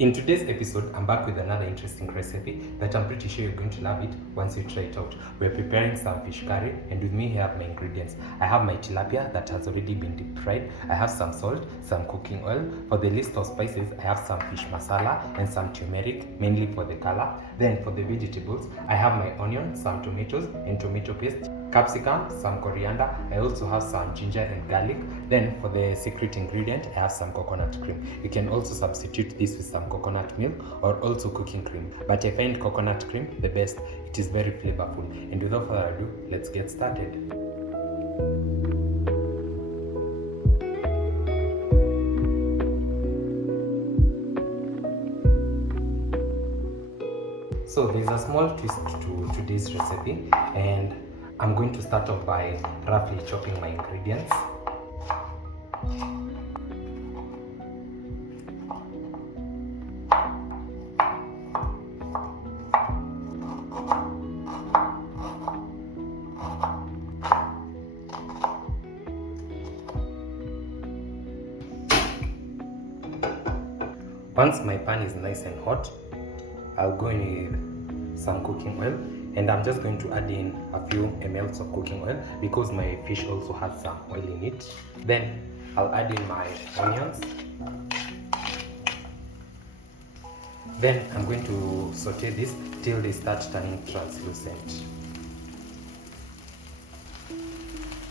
In today's episode, I'm back with another interesting recipe that I'm pretty sure you're going to love it once you try it out. We're preparing some fish curry, and with me here I have my ingredients. I have my tilapia that has already been deep fried. I have some salt, some cooking oil. For the list of spices, I have some fish masala and some turmeric, mainly for the color. Then for the vegetables, I have my onion, some tomatoes and tomato paste, capsicum, some coriander. I also have some ginger and garlic. Then for the secret ingredient, I have some coconut cream. You can also substitute this with some coconut milk or also cooking cream, but I find coconut cream the best. It is very flavorful. And without further ado, let's get started. So there's a small twist to today's recipe, and I'm going to start off by roughly chopping my ingredients. Once my pan is nice and hot, I'll go in with some cooking oil, and I'm just going to add in a few mLs of cooking oil because my fish also has some oil in it. Then I'll add in my onions. Then I'm going to saute this till they start turning translucent.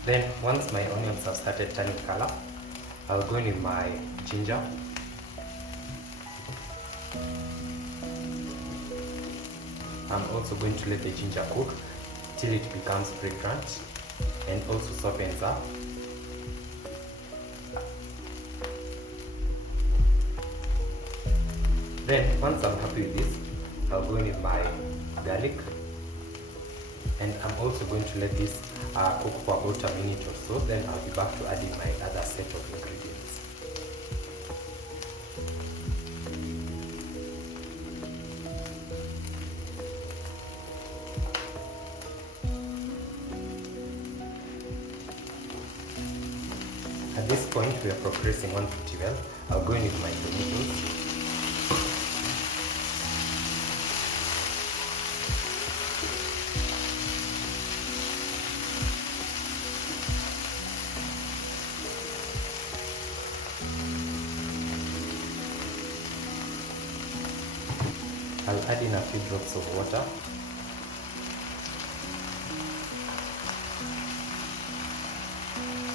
Then once my onions have started turning color, I'll go in with my ginger. I'm also going to let the ginger cook till it becomes fragrant and also softens up. Then once I'm happy with this, I'll go in with my garlic, and I'm also going to let this cook for about a minute or so. Then I'll be back to adding my other set of ingredients. At this point, we are progressing on pretty well. I'll go in with my tomatoes. I'll add in a few drops of water.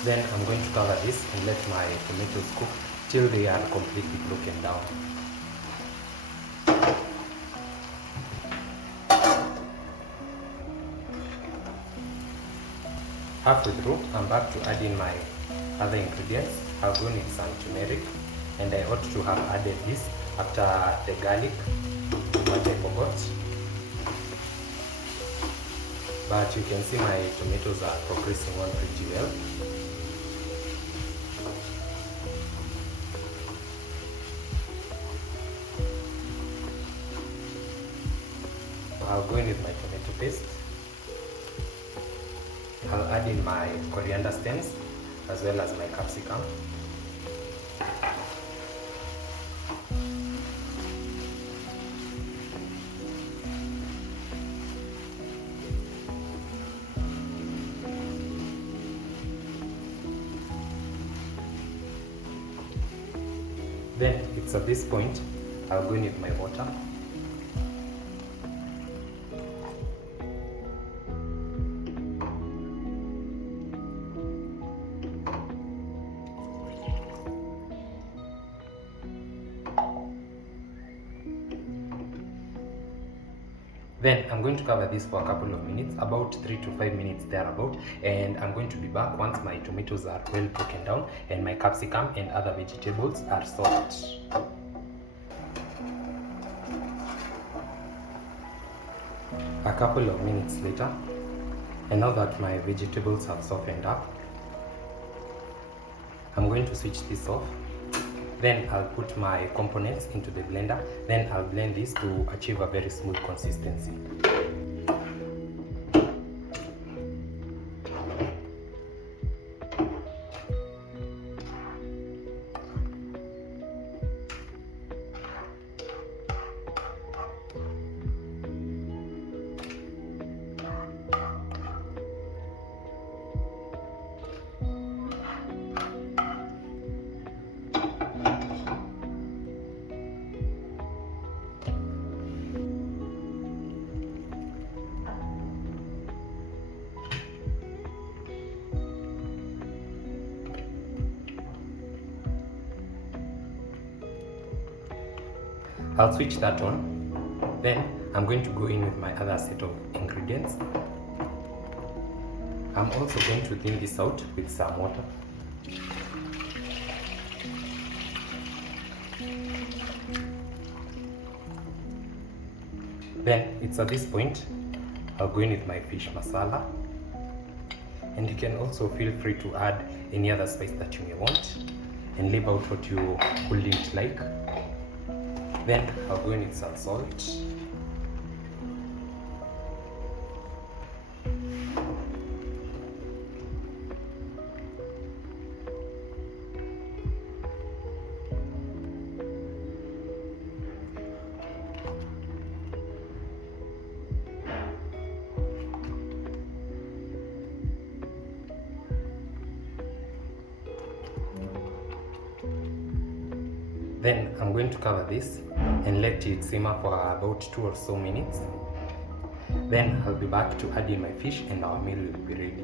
Then I'm going to cover this and let my tomatoes cook till they are completely broken down. Halfway through, I'm back to add in my other ingredients. I'll go in with some turmeric, and I ought to have added this after the garlic, but I forgot. But you can see my tomatoes are progressing on pretty well. I'll go in with my tomato paste. I'll add in my coriander stems as well as my capsicum. Then it's at this point I'll go in with my water. Then I'm going to cover this for a couple of minutes, about 3 to 5 minutes thereabout, and I'm going to be back once my tomatoes are well broken down and my capsicum and other vegetables are soft. A couple of minutes later, and now that my vegetables have softened up, I'm going to switch this off. Then I'll put my components into the blender. Then I'll blend this to achieve a very smooth consistency. I'll switch that on. Then I'm going to go in with my other set of ingredients. I'm also going to thin this out with some water. Then it's at this point I'll go in with my fish masala, and you can also feel free to add any other spice that you may want and leave out what you wouldn't like. Then I'll go in with some salt. Then I'm going to cover this and let it simmer for about 2 or so minutes. Then I'll be back to add in my fish and our meal will be ready.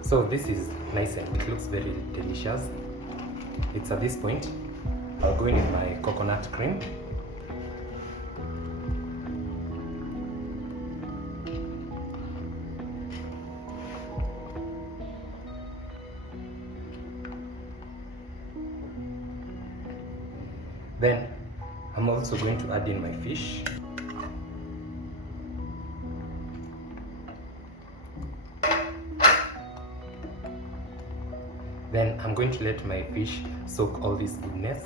So this is nice and it looks very delicious. It's at this point I'll go in with my coconut cream. Then I'm also going to add in my fish. Then I'm going to let my fish soak all this goodness,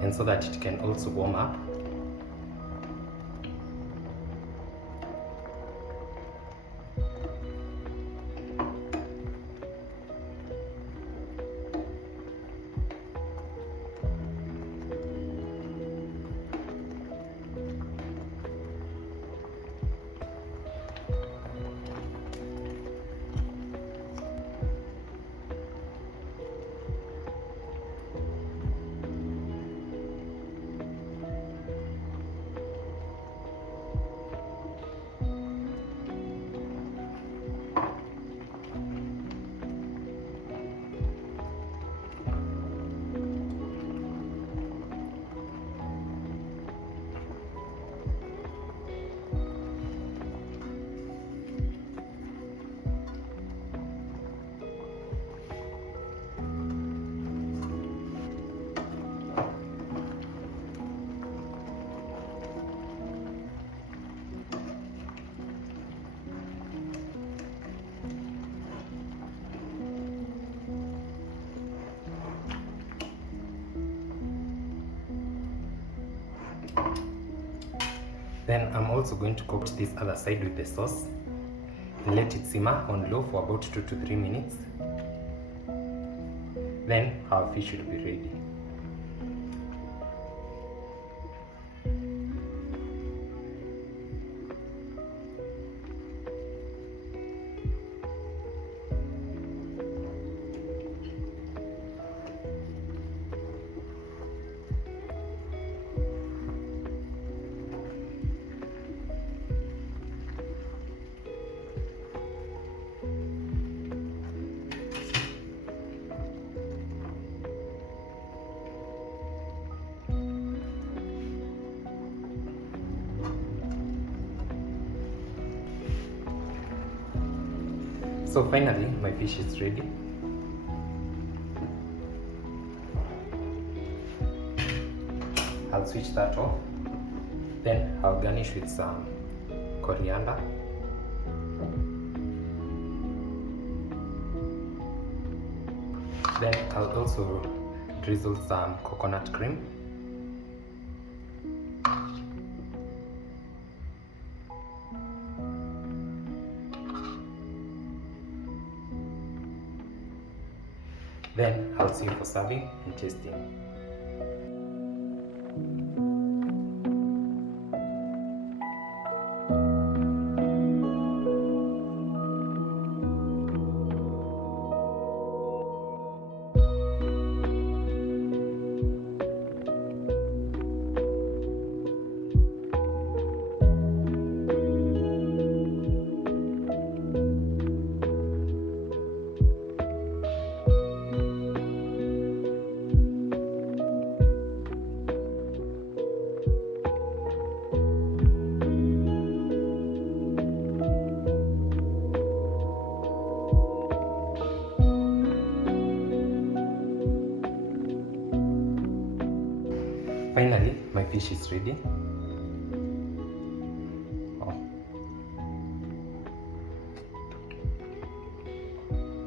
and so that it can also warm up. Then I'm also going to coat this other side with the sauce and let it simmer on low for about 2 to 3 minutes. Then our fish will be ready. So finally, my fish is ready. I'll switch that off. Then I'll garnish with some coriander. Then I'll also drizzle some coconut cream. Then I'll see you for serving and tasting. fish is ready. Oh.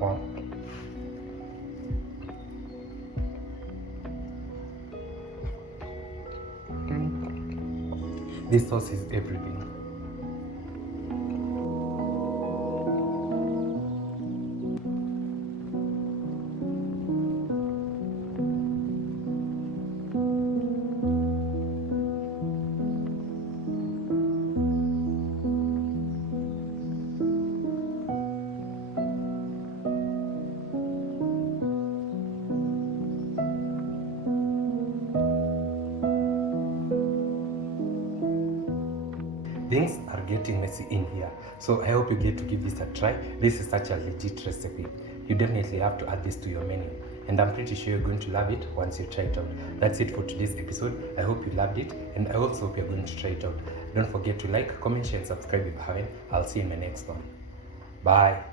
Oh. This sauce is everything. Things are getting messy in here, so I hope you get to give this a try. This is such a legit recipe. You definitely have to add this to your menu, and I'm pretty sure you're going to love it once you try it out. That's it for today's episode. I hope you loved it, and I also hope you're going to try it out. Don't forget to like, comment, share, and subscribe if you haven't. I'll see you in my next one. Bye.